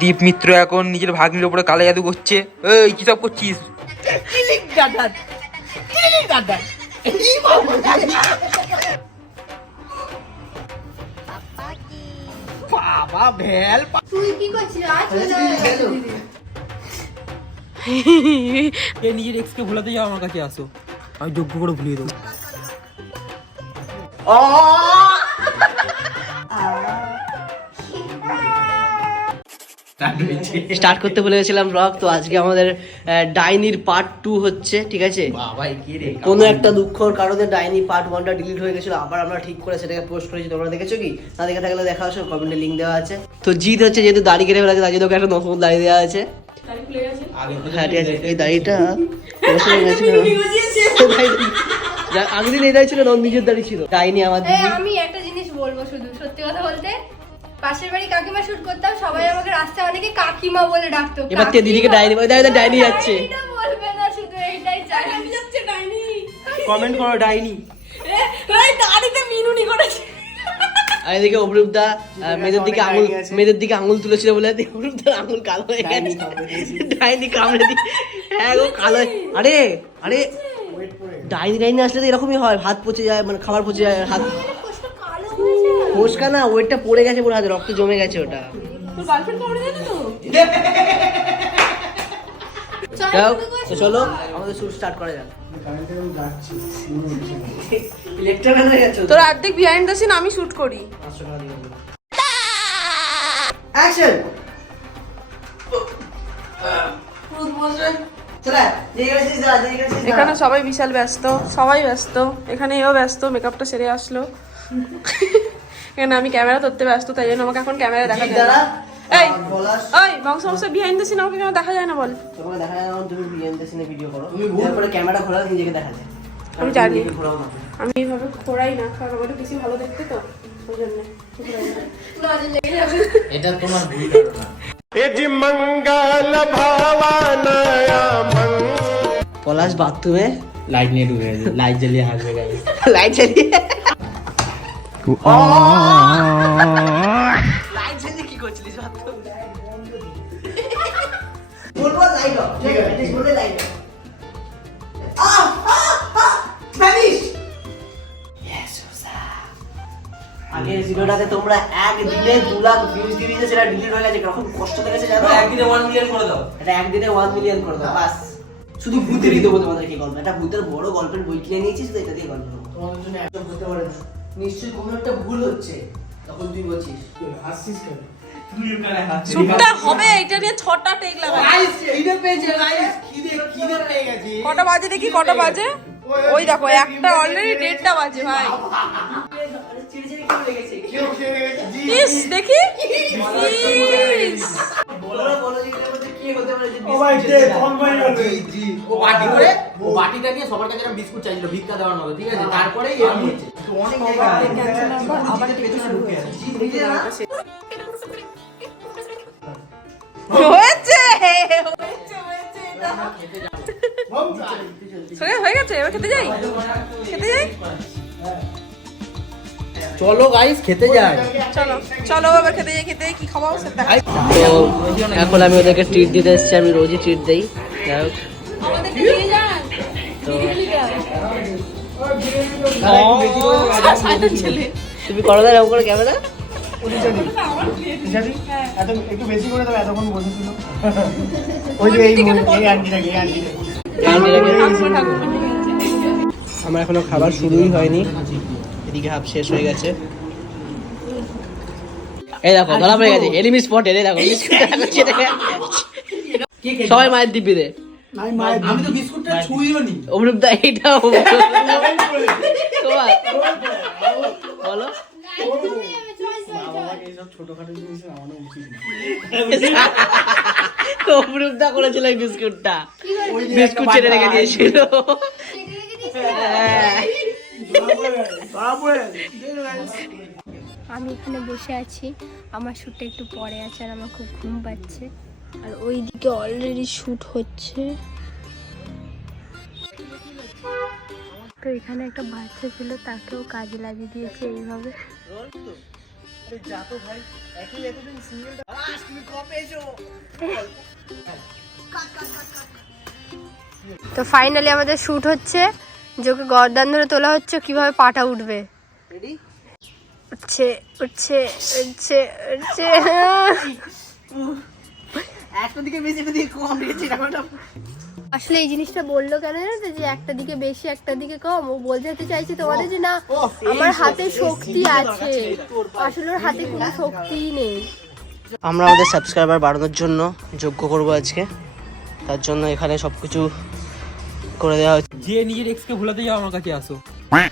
দীপ মিত্র এখন নিজের ভাগ্নির উপরে কালা জাদু করছে। এই কি সব করছিস? বাবা ভেল তুই কি করছিস? এ নিজের এক্স কে ভুলাতে যাও আমার কাছে আসো। আমি যোগ্য করে ভুলিয়ে দেবো। স্টার্ট করতে বলে গেছিলাম ব্লগ তো আজকে আমাদের ডাইনির পার্ট টু হচ্ছে ঠিক আছে? বাবা কি রে? কোনো একটা দুঃখর কারণে ডাইনি পার্ট ওয়ানটা ডিলিট হয়ে গেছিল আবার আমরা ঠিক করে সেটাকে পোস্ট করেছি। তোমরা দেখেছ কি? না দেখে থাকলে দেখা আসো কমেন্টে লিঙ্ক দেওয়া আছে। তো জিত হচ্ছে যেহেতু দাড়ি কেটে ফেলেছে তার জন্য ওকে একটা নতুন দাড়ি দেওয়া আছে। হ্যাঁ ঠিক আছে এই দাড়িটা আগের দিন এই দাড়ি ছিল না নিজের দাড়ি ছিল। ডাইনি আমার দিদি। আমি একটা জিনিস বলব শুধু সত্যি কথা বলতে পাশের বাড়ি কাকিমা শুট করতাম সবাই আমাকে রাস্তায় অনেকে কাকিমা বলে ডাকতো। এবার থেকে দিদিকে ডাইনি বলে ডাইনি ডাইনি যাচ্ছে। বলবে না শুধু এইটাই চাই। যাচ্ছে ডাইনি। কমেন্ট করো ডাইনি। এই দাড়িতে মিনুনি করেছে। আর এদিকে অপরূপদা মেয়েদের দিকে আঙুল মেয়েদের দিকে আঙুল তুলেছিল বলে অপরূপদার আঙুল কালো হয়ে গেছে। ডাইনি কামড়ে দি হ্যাঁ গো কালো আরে আরে ডাইনি ডাইনি আসলে তো এরকমই হয়। হাত পচে যায় মানে খাবার পচে যায় হাত ফোসকা না ওয়েটটা পড়ে গেছে পুরো হাতে রক্ত জমে গেছে ওটা। চলো আমাদের শুট স্টার্ট করা যাক। তোর অর্ধেক বিহাইন্ড দ্য সিন আমি শুট করি। অ্যাকশন। এখানে সবাই বিশাল ব্যস্ত সবাই ব্যস্ত। এখানে এও ব্যস্ত মেকআপটা সেরে আসলো। এখানে আমি ক্যামেরা ধরতে ব্যস্ত তাই জন্য আমাকে এখন ক্যামেরা দেখা যায় না। এই বলাস। ওই বংশ বংশ বিহাইন্ড দ্য সিন আমাকে কেন দেখা যায় না বল? তোমাকে দেখা যায় না তুমি বিএনতে সিনে ভিডিও করো। তুমি তারপরে ক্যামেরা ঘোরাও নিজেকে দেখা যায়। আমি জানি। না। আমি এইভাবে খোড়াই না কারণ আমার বেশি ভালো দেখতে তো ওই জন্য। নজর লেগে যাবে এটা তোমার ভুল ধারণা। পলাশ বাথরুমে লাইট নিয়ে ঢুকে গেছে লাইট জ্বালিয়ে হাসবে লাইট জ্বালিয়ে। আগের ভিডিওটাতে তোমরা এক দিনে দু লাখ ভিউজ দিয়ে দিয়েছে সেটা ডিলিট হয়ে গেছে কখন কষ্ট লেগেছে জানো? একদিনে ওয়ান মিলিয়ন করে দাও। এটা একদিনে ওয়ান মিলিয়ন করে দাও বাস। শুধু ভূতেরই দেবো তোমাদেরকে গল্প একটা ভূতের বড় গল্পের বই কিনে নিয়েছিস তো এটা দিয়ে গল্প তোমাদের জন্য একদম বুঝতে পারে না নিশ্চয়ই কোনো একটা ভুল হচ্ছে। তখন তুই বলছিস শুটটা হবে এটা নিয়ে ছটা টেক লাগাই কটা বাজে দেখি কটা বাজে? ওই দেখো একটা অলরেডি দেড়টা বাজে ভাই। দেখি। বলো বলো। হতে পারে যে ও ভাই biscuit কে ছিল। কম পাই না ও বাটি করে ও বাটিটা নিয়ে সবার কাছে একটা বিস্কুট চাইছিল ভিক্ষা দেওয়ার মতো ঠিক আছে? তারপরে এরকম হচ্ছে হয়েছে। হয়ে হয়ে গেছে এবার খেতে যাই? খেতে যাই? চলো গাইস খেতে যাই। চলো চলো এবার খেতে যাই খেতে কি খাব সেটা তো এখন আমি ওদেরকে ট্রিট দিতে এসেছি আমি রোজই ট্রিট দেই। যাই হোক। তো ছেলে। তুমি করো না এরকম করে ক্যামেরা একটু বেশি করে দেবে এতক্ষণ বসেছিল। ওই যে এই এই আন্টিটাকে এই আন্টিটাকে আমার এখনও খাবার শুরুই হয়নি। এদিকে হাফ শেষ হয়ে গেছে। এই দেখো ধরা পড়ে গেছে। এনিমি স্পট এই দেখো বিস্কুট ছেড়ে সবাই মায়ের দিব্যি দে আমি তো বিস্কুটটা ছুঁইও নি। অমরূপ দা এইটা তোমার বলো। এইসব ছোটখাটো জিনিস আমাদের উচিত না। অমরূপ দা করেছিল বিস্কুটটা। বিস্কুট ছেড়ে রেখে দিয়েছিল। হ্যাঁ। আমি এখানে বসে আছি। আমার শ্যুটটা একটু পরে আছে আর আমার খুব ঘুম পাচ্ছে। আর ওইদিকে অলরেডি শ্যুট হচ্ছে। তো এখানে একটা বাচ্চা ছিল, তাকেও কাজে লাগিয়ে দিয়েছে এইভাবে। তো ফাইনালি আমাদের শুট হচ্ছে। যোকে গর্দান ধরে তোলা হচ্ছে কীভাবে পাটা উঠবে? উঠছে উঠছে উঠছে উঠছে। একটা দিকে বেশি একটা দিকে কম রেখেছি আসলে এই জিনিসটা বলল কেন জানো তো যে একটা দিকে বেশি একটা দিকে কম? ও বলতে চাইছে তোমাদের যে না আমার হাতে শক্তি আছে। আসলে ওর হাতে কোনো শক্তি নেই। আমরা আমাদের সাবস্ক্রাইবার বাড়ানোর জন্য যোগ্য করব আজকে। তার জন্য এখানে সবকিছু করে দেওয়া হচ্ছে যে নিজের এক্সকে ভুলাতে যাও আমার কাছে আসো।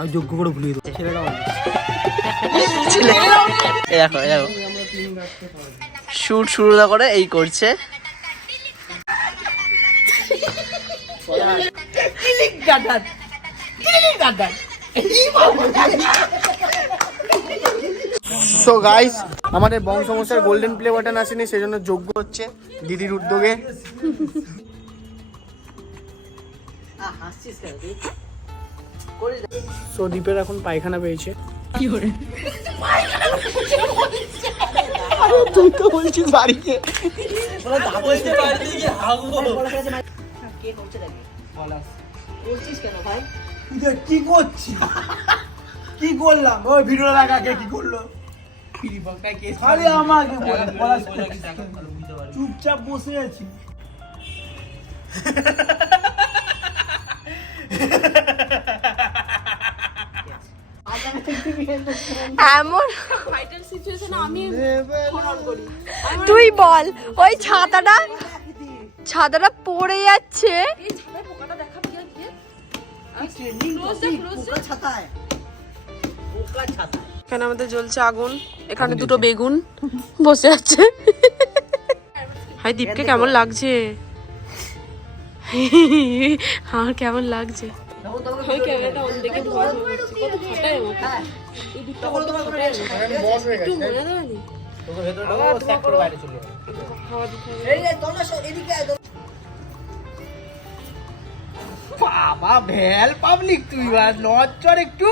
আমি যোগ্য করে ভুলিয়ে দেবো। ছেলেটা এই দেখো এই দেখো। শুট শুরু না করে এই করছে। সো গাইস আমাদের বংশমশার গোল্ডেন প্লে বাটন আসেনি সেজন্য যোগ্য হচ্ছে দিদির উদ্যোগে। হাসছিস কেন তুই? করে সো দীপের এখন পায়খানা পেয়েছে। তুই তো বলছিস বাড়িতে কে করছিস কি করছি? কি করলাম? ওই ভিডিও লাগাকে কি করল? খালি আমাকে চুপচাপ বসে আছি। এমন তুই বল ওই ছাতাটা ছাতাটা পড়ে যাচ্ছে এখানে আমাদের জ্বলছে আগুন এখানে দুটো বেগুন বসে আছে হাই দীপকে কেমন লাগছে আমার কেমন লাগছে ওই ক্যামেরাটা কত আমাকে। এই দুটো কত একটু মনে আয়, তোমরা- বাবা ভ্যাল পাবলিক তুই আর লজ্জর একটু।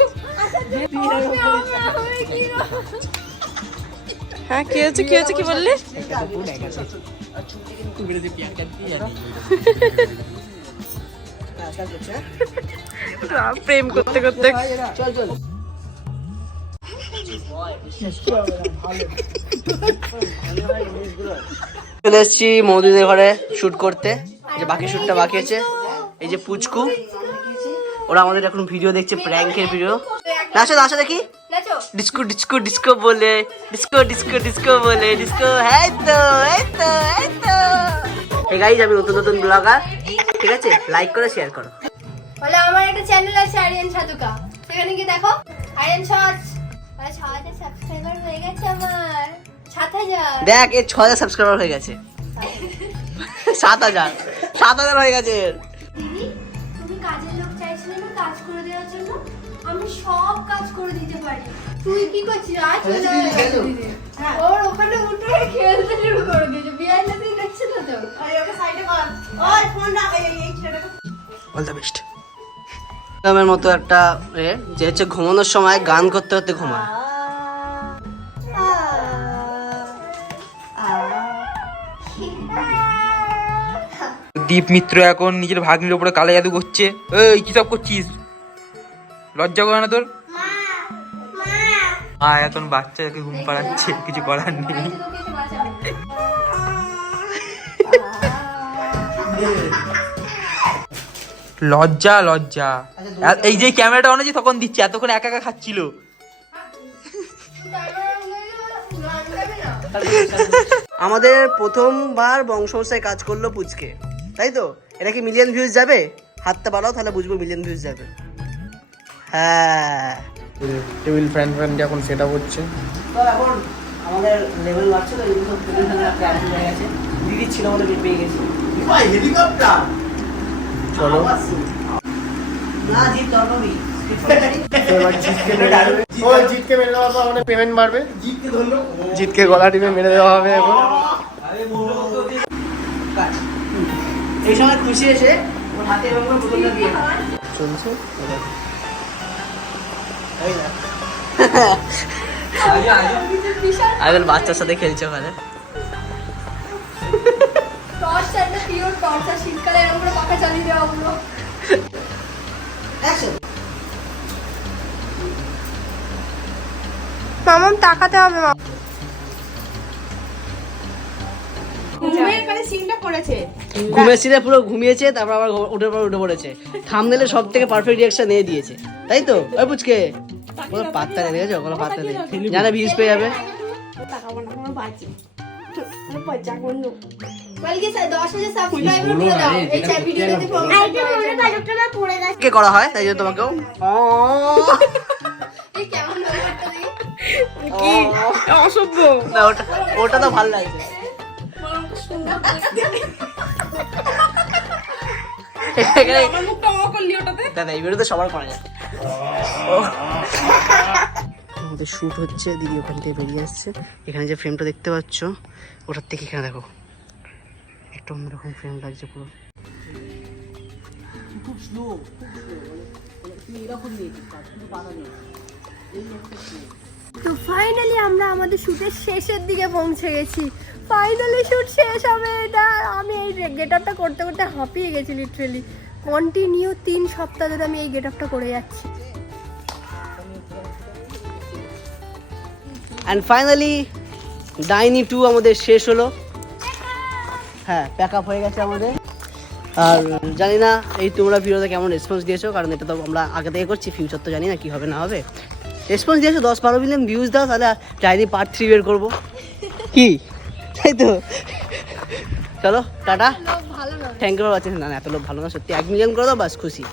হ্যাঁ কি হয়েছে কি হয়েছে কি বললি? হ্যাঁ, করছে, হ্যাঁ? প্রেম করতে করতে। চল চল চলে এসেছি মৌদিদের ঘরে শুট করতে। যে বাকি শুটটা বাকি আছে এই যে পুচকু। ওরা আমাদের এখন ভিডিও দেখছে প্র্যাঙ্কের ভিডিও নাচো নাচো দেখি। ডিস্কো ডিস্কো ডিস্কো বলে। ডিস্কো ডিস্কো ডিস্কো বলে। ডিস্কো হ্যাঁ তো এই তো এই তো। এই গাইজ আমি নতুন নতুন ব্লগার ঠিক আছে? লাইক করো শেয়ার করো। বলে আমার একটা চ্যানেল আছে আরিয়ান সাধুকা সেখানে গিয়ে দেখো আরিয়ান শর্টস মানে ছ হাজার সাবস্ক্রাইবার হয়ে গেছে আমার। সাত হাজার। দেখ এর ছ হাজার সাবস্ক্রাইবার হয়ে গেছে। সাত হাজার। সাত হাজার হয়ে গেছে দিদি তুমি কাজের লোক চাইছিলে না কাজ করে দেওয়ার জন্য? আমি সব কাজ করে দিতে পারি। তুই কি করছিস? আজ চলে ওর ওখানে উঠে খেলতে শুরু করে দিয়েছে। বিয়ার অল দ্য বেস্ট মতো একটা যে হচ্ছে ঘুমানোর সময় গান করতে করতে ঘুমায়। দীপ মিত্র এখন নিজের ভাগ্নির উপরে কালো জাদু করছে। এই কি সব করছিস? লজ্জা করে না তোর? মা এখন বাচ্চাকে ঘুম পাড়াচ্ছে কিছু করার নেই। লজ্জা লজ্জা। এ- এই যে ক্যামেরাটা অনেক আছে তখন দিচ্ছে এতক্ষণ একা একা খাচ্ছিল। আমাদের প্রথমবার বংশমশাই কাজ করল পুচকে তাই তো? এটা কি মিলিয়ন ভিউজ যাবে? হাতটা বাড়াও তাহলে বুঝব মিলিয়ন ভিউজ যাবে। হ্যাঁ। টেবিল ফ্যান ফ্যান এখন সেট আপ হচ্ছে। তো এখন আমাদের লেভেল বাড়ছে তো সব দিদি ছিল বলে আমি পেয়ে গেছি। চলো। না জিতকে মেরে আমাদের পেমেন্ট বাড়বে। জিতকে গলা টিপে মেরে দেওয়া হবে এখন। এই সময় খুশি এসে ওর হাতে এরকম বোতলটা দিয়ে চলছে? আইবেল বাচ্চার সাথে খেলছে ওখানে। টর্চ একটা পিওর টর্চ আর শীতকালে এরকম করে পাখা চালিয়ে দেওয়া হলো। মামাম তাকাতে হবে মা ঘুমের সিনে পুরো ঘুমিয়েছে তারপর আবার উঠে পর উঠে পড়েছে। থামনেলে সব থেকে পারফেক্ট রিয়াকশন দিয়ে দিয়েছে। তাই তো? ওই পুচকে। কোনো পাত্তা নেই দেখেছ? কোনো পাত্তা নেই। জানে ভিউজ পেয়ে যাবে। কে করা হয় তাই জন্য তোমাকেও? অসভ্য। না ওটা ওটা তো ভালো লাগছে। দাদা এই সবার করা যায়। আমাদের শ্যুট হচ্ছে দিদি ওখান থেকে বেরিয়ে আসছে। এখানে যে ফ্রেমটা দেখতে পাচ্ছ ওটার থেকে এখানে দেখো। একটা অন্যরকম ফ্রেম লাগছে পুরো। খুব স্লো এরকম তো ফাইনালি আমরা আমাদের শুটের শেষের দিকে পৌঁছে গেছি। ফাইনালি শুট শেষ হবে এটা। আমি এই গেট আপটা করতে করতে হাঁপিয়ে গেছি লিটারেলি কন্টিনিউ তিন সপ্তাহ ধরে আমি এই গেট আপটা করে যাচ্ছি। অ্যান্ড ফাইনালি ডাইনি টু আমাদের শেষ হলো। হ্যাঁ প্যাক আপ হয়ে গেছে আমাদের। আর জানি না এই তোমরা ভিডিওতে কেমন রেসপন্স দিয়েছ কারণ এটা তো আমরা আগে থেকে করছি ফিউচার তো জানি না কি হবে না হবে। রেসপন্স দিয়েছ দশ বারো মিলিয়ন ভিউজ দাও তাহলে ডাইনি পার্ট থ্রি বের করব। কি? তাই তো? চলো টাটা। ভালো থ্যাংক ইউ ফর ওয়াচিং না না, এত লোক ভালো না সত্যি এক মিলিয়ন করে দাও বাস খুশি।